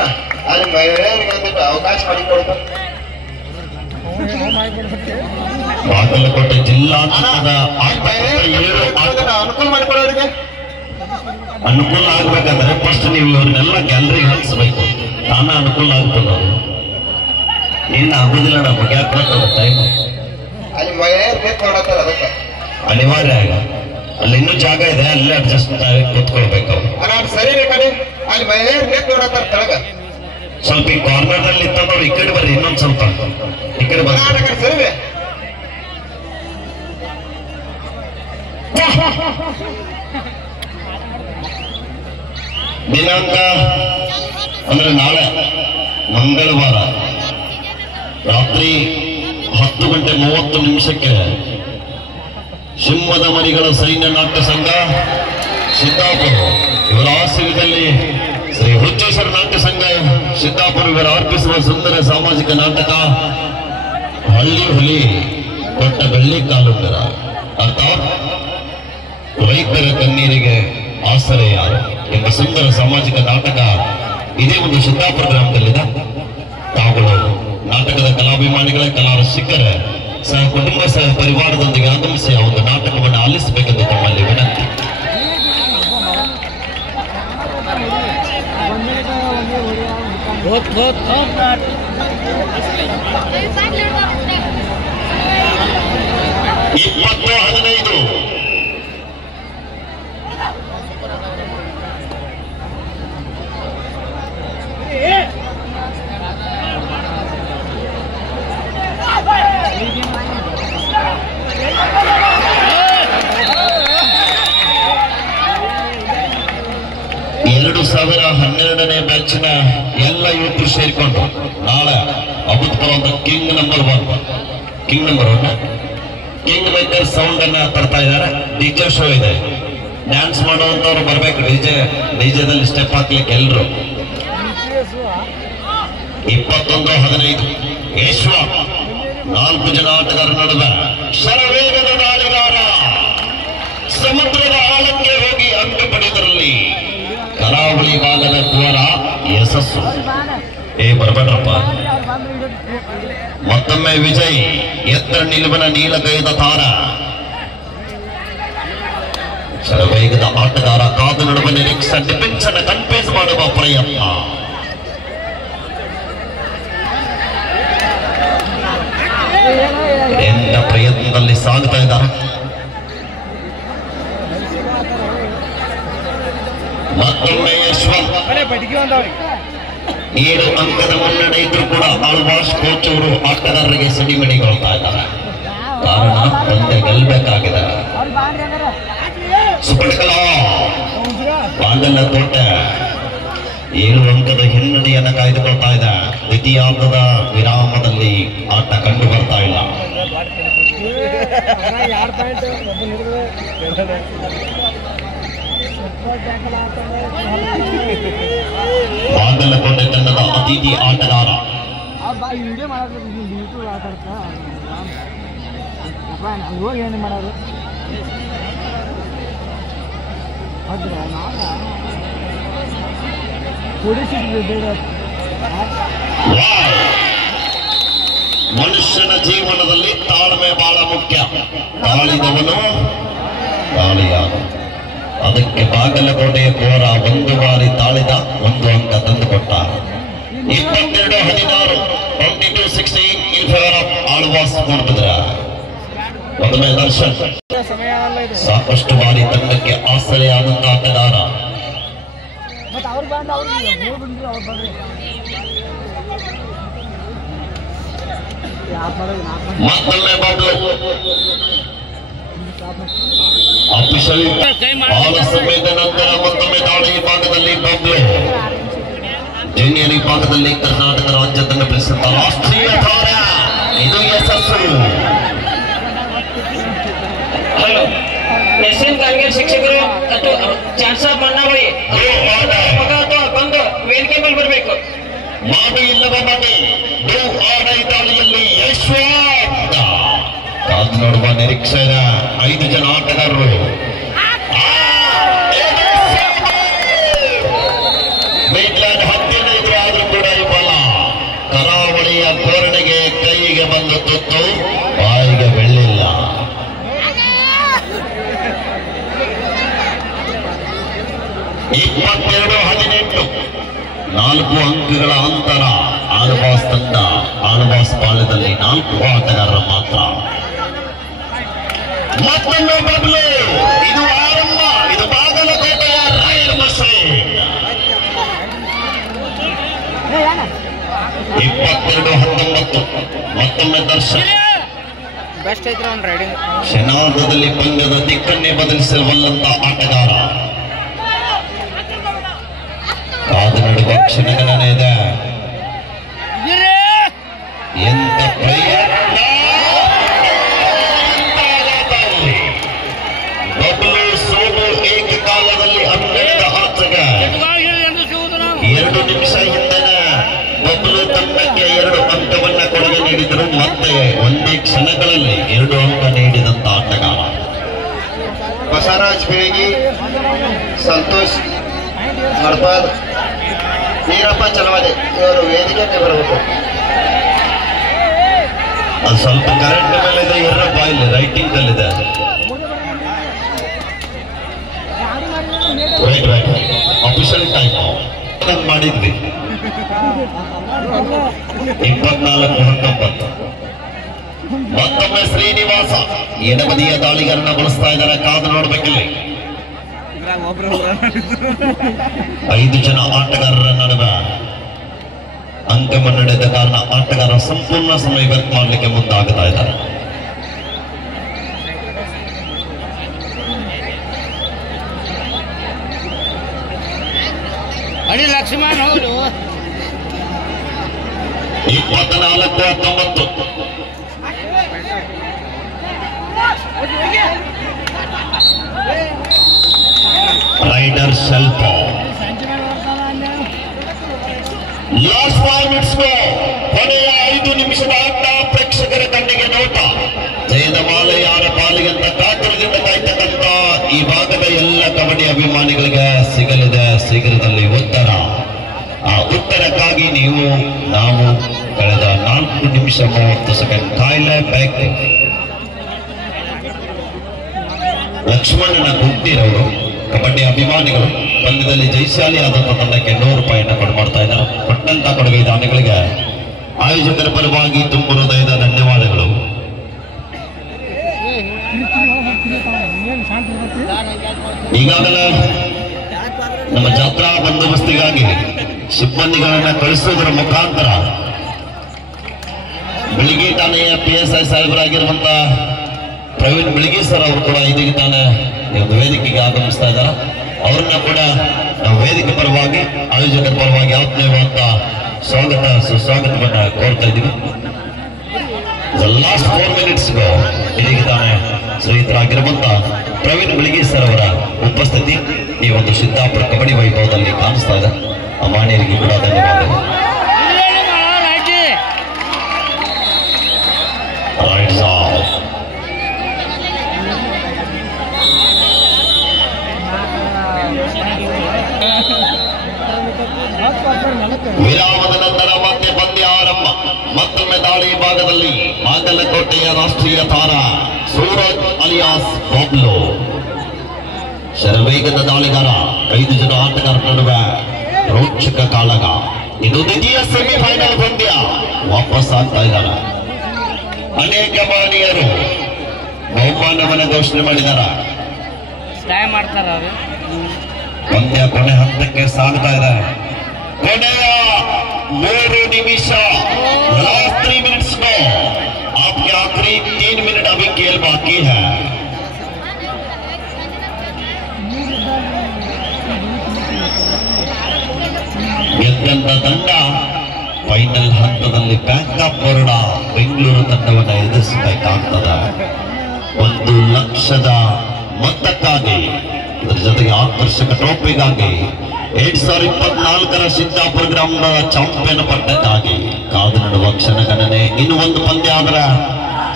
ಅಲ್ಲಿ ಮಹಿಳೆಯರಿಗೆ ಒಂದಿಟ್ಟು ಅವಕಾಶ ಮಾಡಿಕೊಡ್ತಾರೆ. ಬಾಗಲಕೋಟೆ ಜಿಲ್ಲಾ ಅನುಕೂಲ ಮಾಡಿಕೊಡೋರಿಗೆ ಅನುಕೂಲ ಆಗ್ಬೇಕಂದ್ರೆ ಫಸ್ಟ್ ನೀವು ಇವ್ರನ್ನೆಲ್ಲ ಗ್ಯಾಲರಿಗೆ ಹಾಕಿಸ್ಬೇಕು. ತಾನ ಅನುಕೂಲ ಆಗ್ತದ. ಏನ್ ಆಗುದಿಲ್ಲ ನಮಗೆ ಯಾಕೆ ಟೈಮ್ ಅಲ್ಲಿ ಮಹಿಳೆಯರು ಬೇಕು ನೋಡತ್ತಾರ. ಅದಕ್ಕೆ ಅನಿವಾರ್ಯ ಆಗ ಅಲ್ಲಿ ಇನ್ನೂ ಜಾಗ ಇದೆ, ಅಲ್ಲೇ ಅಡ್ಜಸ್ಟ್ ಕೂತ್ಕೊಳ್ಬೇಕು. ಸರಿ ಬೇಕಾದ್ರೆ ಅಲ್ಲಿ ಮಹಿಳೆಯರು ಬೇಕು ನೋಡತ್ತಾರ ತಳಗ. ಸ್ವಲ್ಪ ಈ ಕಾರ್ನರ್ ನಲ್ಲಿ ಇತ್ತಂದವ್ರು ಈ ಕಡೆ ಬರ್ರಿ, ಇನ್ನೊಂದ್ ಸ್ವಲ್ಪ ಈ ಕಡೆ ಬರ್ರಿ. ಸರಿ ದಿನಾಂಕ ಅಂದ್ರೆ ನಾಳೆ ಮಂಗಳವಾರ ರಾತ್ರಿ 10:30 ಸಿಂಹದ ಮರಿಗಳ ಸೈನ್ಯ ನಾಟ್ಯ ಸಂಘ ಸಿದ್ದಾಪುರ ಇವರ ಆಶ್ರಯದಲ್ಲಿ ಶ್ರೀ ಹುಚ್ಚೇಶ್ವರ ನಾಟ್ಯ ಸಂಘ ಸಿದ್ದಾಪುರ ಇವರು ಅರ್ಪಿಸುವ ಸುಂದರ ಸಾಮಾಜಿಕ ನಾಟಕ ಹಳ್ಳಿ ಹುಲಿ ಕೊಟ್ಟ ಬೆಳ್ಳಿ ಕಾಲುಂಗರ ಅರ್ಥಾತ್ ರೈತರ ಕಣ್ಣೀರಿಗೆ ಆಸರೆ ಯಾರು ಎಂಬ ಸುಂದರ ಸಾಮಾಜಿಕ ನಾಟಕ ಇದೇ ಒಂದು ಸಿದ್ದಾಪುರ ಗ್ರಾಮದಲ್ಲಿದೆ. ತಾವುಗಳು ನಾಟಕದ ಕಲಾಭಿಮಾನಿಗಳ ಕಲಾ ರಸಿಕರ ಸಹ ಕುಟುಂಬ ಸಹ ಪರಿವಾರದೊಂದಿಗೆ ಆಗಮಿಸಿ ಆ ಒಂದು ನಾಟಕವನ್ನು ಆಲಿಸಬೇಕೆಂದು ತಮ್ಮಲ್ಲಿ ವಿನಂತಿ. ಇಪ್ಪತ್ತು 15 2012ನೇ ಬ್ಯಾಚಿನ ಎಲ್ಲ ಯುವಕರು ಸೇರಿಕೊಂಡು ನಾಳೆ ಅಭೂತಪೂರ್ವ king number 1 king maker sound ಅನ್ನ ತರ್ತಾ ಇದ್ದಾರೆ. ಡಿಜೆ ಶೋ ಇದೆ, ಡ್ಯಾನ್ಸ್ ಮಾಡುವಂತವ್ರು ಬರ್ಬೇಕು. ಡಿಜೆದಲ್ಲಿ ಸ್ಟೆಪ್ ಹಾಕ್ಲಿಕ್ಕೆ ಎಲ್ರು. 21-15 ಯಶ್ವ 4 ಜನ ಆಟಗಾರ ನಡುವೆ ಶರವೇಗದ ದಾಳಿಗಾರ ಸಮುದ್ರದ ಆಳಕ್ಕೆ ಹೋಗಿ ಅಂಕ ಪಡೆದರಲ್ಲಿ ಕರಾವಳಿ ಭಾಗದ ಕುವರ ಯಶಸ್ಸು. ಬರ್ಬೇಡ್ರಪ್ಪ. ಮತ್ತೊಮ್ಮೆ ವಿಜಯ್ ಎತ್ತರ ನಿಲುವಿನ ನೀಲಗೈದ ತಾರ ಶರವೇಗದ ಆಟಗಾರ ಕಾದು ನಡುವೆ ನಿರೀಕ್ಷೆ ಡಿಫೆನ್ಸ್ ಅನ್ನು ಕನ್ಫ್ಯೂಸ್ ಮಾಡುವ ಪ್ರಯತ್ನ. ಎಂತ ಪ್ರಯತ್ನದಲ್ಲಿ ಸಾಗುತ್ತಾ ಇದ್ದಾರೆ. ಮತ್ತೊಮ್ಮೆ ಯಶ್ವಂತ್ 7 ಅಂಕದ ಮುನ್ನಡೆ ಇದ್ರೂ ಕೂಡ ಆಳ್ವಾಸ್ ಕೋಚ್ ಅವರು ಆಟಗಾರರಿಗೆ ಸಿಡಿಮಿಡಿಗೊಳ್ತಾ ಇದ್ದಾರೆ. ಕಾರಣ ಪಂದ್ಯ ಗೆಲ್ಲಬೇಕಾಗಿದೆ. ಸುಪಟಕಲಾ ಬಾಂಗಲ್ಲ ತೋಟ 7 ಅಂಕದ ಹಿನ್ನಡೆಯನ್ನು ಕಾಯ್ದುಕೊಳ್ತಾ ಇದೆ. ದ್ವಿತೀಯಾರ್ಧದ ವಿರಾಮದಲ್ಲಿ ಆಟ ಕಂಡು ಬರ್ತಾ ಇಲ್ಲ. ಬಾಗಲಕೋಟೆ ತಂಡದ ಅತಿಥಿ ಆಟಗಾರ ಮನುಷ್ಯನ ಜೀವನದಲ್ಲಿ ತಾಳ್ಮೆ ಬಹಳ ಮುಖ್ಯ. ತಾಳಿದವನು ತಾಳಿಯಾದ. ಅದಕ್ಕೆ ಬಾಗಲಕೋಟೆಯ ಕೋರ 1 ಬಾರಿ ತಾಳಿದ 1 ಅಂಕ ತಂದುಕೊಟ್ಟ. 22-16 22-16 ಇನ್ ಫೇವರ್ ಆಫ್ ಆಳ್ವಾಸ್ ಮೂಡುಬಿದ್ರ. ಮೊದಲನೇ ದರ್ಶನ್ ಸಾಕಷ್ಟು ಬಾರಿ ತಂಡಕ್ಕೆ ಆಸರೆಯಾದಂತ ಆಟಗಾರ. ಮತ್ತೊಮ್ಮೆ ಬಬ್ಲು ಆಫೀಸಲ್ ಬಹಳ ಸಮಯದ ನಂತರ ಮತ್ತೊಮ್ಮೆ ದಾಳಿ ಭಾಗದಲ್ಲಿ ಬಬ್ಲು. ಜೂನಿಯರ್ ವಿಭಾಗದಲ್ಲಿ ಕರ್ನಾಟಕ ರಾಜ್ಯ ತಂಡ ಬೆಳೆಸಿದ ರಾಷ್ಟ್ರೀಯ ತಾರ ಇದು ಯಶಸ್ಸು. ಹಲೋ ಎಸ್ಎನ್ ಗಾಂಗೇರ್ ಶಿಕ್ಷಕರು ಅಥವಾ ಚಾನ್ಸ್ ಆಫ್ ಮಣ್ಣಾವಳಿ ಮಗ ಅಥವಾ ಬಂದು ವೇದಿಕೆ ಮೇಲೆ ಬರಬೇಕು. ಮಾಡು ಇಲ್ಲವ ಮನೆ ದಾಳಿಯಲ್ಲಿ ಯಶ್ವಂತ ಕಾದು ನೋಡುವ ನಿರೀಕ್ಷೆ 5 ಜನ ಆಟಗಾರರು. ಮೇಟ್ಲ್ಯಾಂಡ್ 15 ಆದ್ರೂ ಕೂಡ ಈ ಬಲ ಕರಾವಳಿಯ ಧೋರಣೆಗೆ ಕೈಗೆ ಬಂದು ತುತ್ತು ಬಾಯಿಗೆ ಬೆಳ್ಳಿಲ್ಲ. ಇಪ್ಪತ್ತೆರಡು 18 4 ಅಂಕಗಳ ಅಂತರ. ಆಳ್ವಾಸ್ ತಂಡ ಆಳ್ವಾಸ್ ಪಾಳ್ಯದಲ್ಲಿ 4 ಆಟಗಾರರ ಮಾತ್ರ. ಮತ್ತೊಂದು ಬಬ್ಲು. ಇದು ಆರಂಭ. ಇದು ಬಾಗಲಕೋಟೆಯ ರಾಯಲ್ ಮಷೀನ್. 22-19 ಮತ್ತೊಮ್ಮೆ ದರ್ಶನ್. ಕ್ಷಣಾರ್ಧದಲ್ಲಿ ಪಂದ್ಯದ ದಿಕ್ಕನ್ನೇ ಬದಲಿಸಬಲ್ಲಂತ ಆಟಗಾರ. ಕಾದು ನಡುವ ಕ್ಷಣಗಣನೆ ಇದೆ. ಎಂತ ಪ್ರಯತ್ನ. ಬಬ್ಲು ಸೋಲು ಏಕಕಾಲದಲ್ಲಿ 12 ಆಟಗ 2 ನಿಮಿಷ ಹಿಂದೆ ಬಬ್ಲು ತಂಡಕ್ಕೆ 2 ಅಂಕವನ್ನ ಕೊಡುಗೆ ನೀಡಿದರು. ಮತ್ತೆ 1 ಒಂದೇ ಕ್ಷಣಗಳಲ್ಲಿ 2 ಅಂಕ ನೀಡಿದಂತ ಆಟಗಾರ ಬಸವರಾಜ್ ಬೇಗಿ, ಸಂತೋಷ್ ಹರ್ಪಾದ್, ವೀರಪ್ಪ ಚಲವಾದೆ ಇವರು ವೇದಿಕೆಗೆ ಬರಬೇಕು. ಅದು ಸ್ವಲ್ಪ ಕರೆಂಟ್ ಮೇಲೆ ಇದೆ, ಎರಡಪ್ಪ ಇಲ್ಲಿ ರೈಟಿಂಗ್ ಅಲ್ಲಿದೆ. ಅಫಿಷಿಯಲ್ ಟೈಮ್ ಮಾಡಿದ್ವಿ 24-19. ಮತ್ತೊಮ್ಮೆ ಶ್ರೀನಿವಾಸ ಎಡಬದಿಯ ದಾಳಿಗಾರನ ಬಳಸ್ತಾ ಇದ್ದಾರೆ, ಕಾದು ನೋಡ್ಬೇಕಿಲ್ಲ. 5 ಜನ ಆಟಗಾರರ ನಡುವೆ ಅಂಕ ಮುನ್ನಡೆದ ಕಾರಣ ಆಟಗಾರ ಸಂಪೂರ್ಣ ಸಮಯ ವ್ಯರ್ಥ ಮಾಡಲಿಕ್ಕೆ ಮುಂದಾಗ್ತಾ ಇದ್ದಾರೆ. ಲಕ್ಷ್ಮಣ್ ಹೌದು 24-19. ರೈಡರ್ ಸ್ವಲ್ಪ ಲಾಸ್ಟ್ 5 ಮಿನಿಟ್ಸ್ ಕೊನೆಯ 5 ನಿಮಿಷದ ಆಟ ಪ್ರೇಕ್ಷಕರ ಕಣ್ಣಿಗೆ ನೋಟ. ಜಯದ ಮಾಲೆ ಯಾರ ಪಾಲಿಗೆ ಅಂತ ಕಾತುರದಿಂದ ಕಾಯ್ತಕ್ಕಂಥ ಈ ಭಾಗದ ಎಲ್ಲ ಕಬಡ್ಡಿ ಅಭಿಮಾನಿಗಳಿಗೆ ಸಿಗಲಿದೆ ಶೀಘ್ರದಲ್ಲಿ ಉತ್ತರ. ಆ ಉತ್ತರಕ್ಕಾಗಿ ನಾವು ಕಳೆದ 4 ನಿಮಿಷ 30 ಸೆಕೆಂಡ್ ಕಾಯಲೇಬೇಕು. ಲಕ್ಷ್ಮಣನ ಗುಂಡಿರವರು ಕಬಡ್ಡಿ ಅಭಿಮಾನಿಗಳು ಪಂದ್ಯದಲ್ಲಿ ಜಯಶಾಲಿಯಾದಂತಹ ತಂಡಕ್ಕೆ 100 ರೂಪಾಯಿಯನ್ನು ಕೊಡ್ತಾ ಇದ್ದಾರೆ. ಕೊಟ್ಟಂತ ಕೊಡುಗೆ ದಾನಿಗಳಿಗೆ ಆಯೋಜಕರ ಪರವಾಗಿ ತುಂಬ ಹೃದಯದ ಧನ್ಯವಾದಗಳು. ಈಗಾಗಲೇ ನಮ್ಮ ಜಾತ್ರಾ ಬಂದೋಬಸ್ತಿಗಾಗಿ ಸಿಬ್ಬಂದಿಗಳನ್ನ ಕಳಿಸುವುದರ ಮುಖಾಂತರ ಬೆಳಗ್ಗೆ ಠಾಣೆಯ PSI ಸಾಹೇಬರಾಗಿರುವಂತಹ ಪ್ರವೀಣ್ ಬೆಳಗಿ ಸರ್ ಅವರು ಕೂಡ ಇದೀಗ ತಾನೇ ವೇದಿಕೆಗೆ ಆಗಮಿಸ್ತಾ ಇದ್ದಾರೆ. ಅವ್ರನ್ನ ಕೂಡ ನಾವು ವೇದಿಕೆ ಪರವಾಗಿ ಆಯೋಜಕರ ಪರವಾಗಿ ಆತ್ಮೀಯವಾದ ಸುಸ್ವಾಗತವನ್ನ ಕೋರ್ತಾ ಇದ್ದೀವಿ. ಲಾಸ್ಟ್ 4 ಮಿನಿಟ್ಸ್ ಇದೀಗ ತಾನೇ ಶ್ರೀಯುತರಾಗಿರುವಂತ ಪ್ರವೀಣ್ ಬೆಳಗಿ ಸರ್ ಅವರ ಉಪಸ್ಥಿತಿ ಈ ಒಂದು ಸಿದ್ದಾಪುರ ಕಬಡ್ಡಿ ವೈಭವದಲ್ಲಿ ಕಾಣಿಸ್ತಾ ಇದೆ. ಅಮಾನ್ಯರಿಗೆ ಕೂಡ ಧನ್ಯವಾದಗಳು. ವಿರಾಮದ ನಂತರ ಮತ್ತೆ ಪಂದ್ಯ ಆರಂಭ. ಮತ್ತೊಮ್ಮೆ ದಾಳಿ ಭಾಗದಲ್ಲಿ ಬಾಗಲಕೋಟೆಯ ರಾಷ್ಟ್ರೀಯ ತಾರ ಸೂರಜ್ ಅಲಿಯಾಸ್ ಬಾಬ್ಲು ಶರವೇಗದ ದಾಳಿಗಾರ. 5 ಜನ ಆಟಗಾರರ ನಡುವೆ ರೋಚಕ ಕಾಳಗ. ಇದು ದ್ವಿತೀಯ ಸೆಮಿಫೈನಲ್ ಪಂದ್ಯ. ವಾಪಸ್ ಆಗ್ತಾ ಇದ್ದಾರೆ. ಅನೇಕ ಮಾನೀಯರು ಬಹುಮಾನವನ್ನು ಘೋಷಣೆ ಮಾಡಿದ್ದಾರೆ. ಪಂದ್ಯ ಕೊನೆ ಹಂತಕ್ಕೆ ಸಾಗ್ತಾ ಇದೆ. ಕೊನೆಯ 3 ನಿಮಿಷ, लास्ट 3 मिनट्स में आपके आखिरी 3 मिनट अभी खेल बाकी है. ಗೆದ್ದಂತ ತಂಡ ಫೈನಲ್ ಹಂತದಲ್ಲಿ ಬ್ಯಾಂಕಾಕ್ ಬರೋಡ ಬೆಂಗಳೂರು ತಂಡವನ್ನು ಎದುರಿಸಬೇಕಾಗ್ತದೆ. 1 ಲಕ್ಷದ ಮೊತ್ತಕ್ಕಾಗಿ, ಇದರ ಜೊತೆಗೆ ಆಕರ್ಷಕ ಟ್ರೋಫಿಗಾಗಿ 2024ರ ಸಿದ್ದಾಪುರ ಗ್ರಾಮದ ಚಾಂಪಿಯನ್ ಪಟ್ಟಕ್ಕಾಗಿ ಕಾದು ನಡುವ ಕ್ಷಣಗಣನೆ. ಇನ್ನು ಒಂದು ಪಂದ್ಯ ಆದ್ರೆ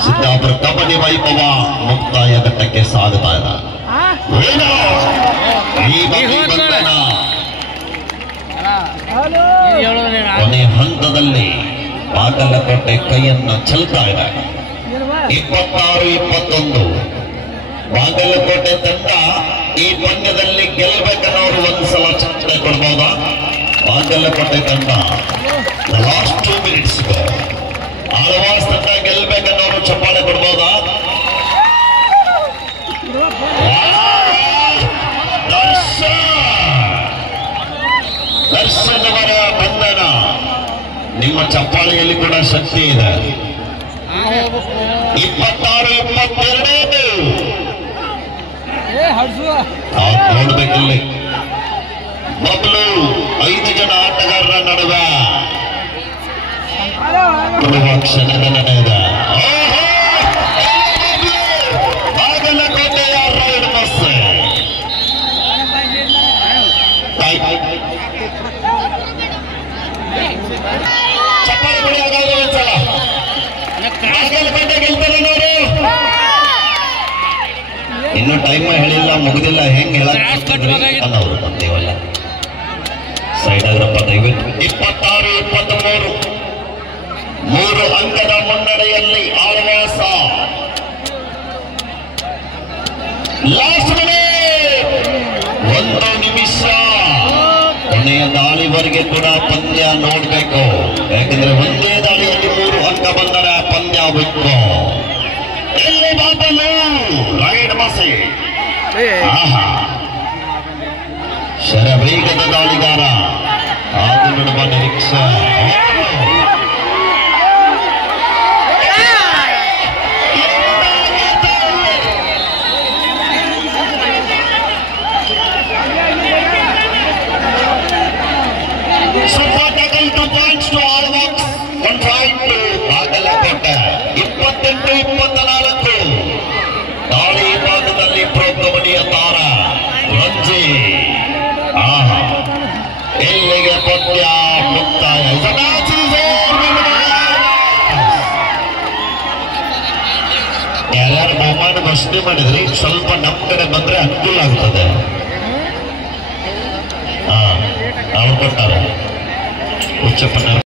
ಸಿದ್ದಾಪುರ ಕಬಡ್ಡಿ ವೈಭವ ಮುಕ್ತಾಯ ಘಟ್ಟಕ್ಕೆ ಸಾಗುತ್ತಾ ಇದೆ. ಕೊನೆ ಹಂತದಲ್ಲಿ ಬಾಗಲಕೋಟೆ ಕೈಯನ್ನು ಚೆಲ್ತಾ ಇದೆ. 26-21 ಬಾಗಲಕೋಟೆ ತಂಡ ಈ ಪಂದ್ಯದಲ್ಲಿ ಗೆಲ್ಲಬೇಕನ್ನೋರು ಒಂದ್ಸಲ ಚರ್ಚೆ ಕೊಡ್ಬೋದಾ? ಬಾಗಲಕೋಟೆ ತಂಡ ಲಾಸ್ಟ್ 2 ಮಿನಿಟ್ಸ್ ಆಳ್ವಾಸ್ ತಂಡ ಗೆಲ್ಲಬೇಕನ್ನೋರು ಚಪ್ಪಾಳೆ ಕೊಡ್ಬೋದಾ? ದರ್ಶನ್ ಅವರ ಬಂಧನ. ನಿಮ್ಮ ಚಪ್ಪಾಳೆಯಲ್ಲಿ ಕೂಡ ಶಕ್ತಿ ಇದೆ. 26-22 ನೋಡ್ಬೇಕಿಲ್ಲಿ ಬಬ್ಲು 5 ಜನ ಆಟಗಾರರ ನಡುವೆ ಕೊಡುವ ಕ್ಷಣದ ನಡೆದ ಬಾಗಲಕೋಟೆಯ ರೈಡ್ ಬಸ್. ಚಪ್ಪಾಳೆ ಹೊಡೆಯುವಾಗ ಒಂದ್ಸಲ ಬಾಗಲಕೋಟೆ ಇನ್ನು ಟೈಮ್ ಹೇಳಿಲ್ಲ, ಮುಗಿದಿಲ್ಲ, ಹೆಂಗ್ ಹೇಳಕ್ ಅನ್ನೋರು ಬಂದೇವಲ್ಲ. ಸೈಡ್ ಆಗ್ರಪ್ಪ ದಯವಿಟ್ಟು. 26-23 3 ಅಂಕದ ಮುನ್ನಡೆಯಲ್ಲಿ ಆಳ್ವಾಸ. ಲಾಸ್ಟ್ ಮಿನಿಟ್ 1 ನಿಮಿಷ ಕೊನೆಯ ದಾಳಿವರೆಗೆ ಕೂಡ ಪಂದ್ಯ ನೋಡ್ಬೇಕು. ಯಾಕಂದ್ರೆ ಒಂದೇ ದಾಳಿಯಲ್ಲಿ 3 ಅಂಕ ಬಂದರೆ ಪಂದ್ಯ ಬೇಕು. ಎಲ್ಲಿ ಬಾಬಲು ರೈಡ್ ಮಸಿ ಶರವೇಗದ ದಾಳಿಗಾರ ಆದು ನಡುವ ನಿರೀಕ್ಷೆ. Super tackle 2 points to Alvax. 1 point to Bagalapeta. 28-24 ದಾಳಿ ಭಾಗದಲ್ಲಿ ಪ್ರೋ ಕಬಡ್ಡಿಯ ತಾರ ರಂಜಿ. ಇಲ್ಲಿಗೆ ಪಂದ್ಯ ಮುಕ್ತಾಯ. ಯಾರ್ಯಾರು ಬಹುಮಾನ ಘೋಷಣೆ ಮಾಡಿದ್ರಿ, ಸ್ವಲ್ಪ ನಮ್ಮ ಕಡೆ ಬಂದ್ರೆ ಅನುಕೂಲ ಆಗ್ತದೆ. ಅವ್ರು ಕೊಟ್ಟಾರೆ ಉಚ್ಚ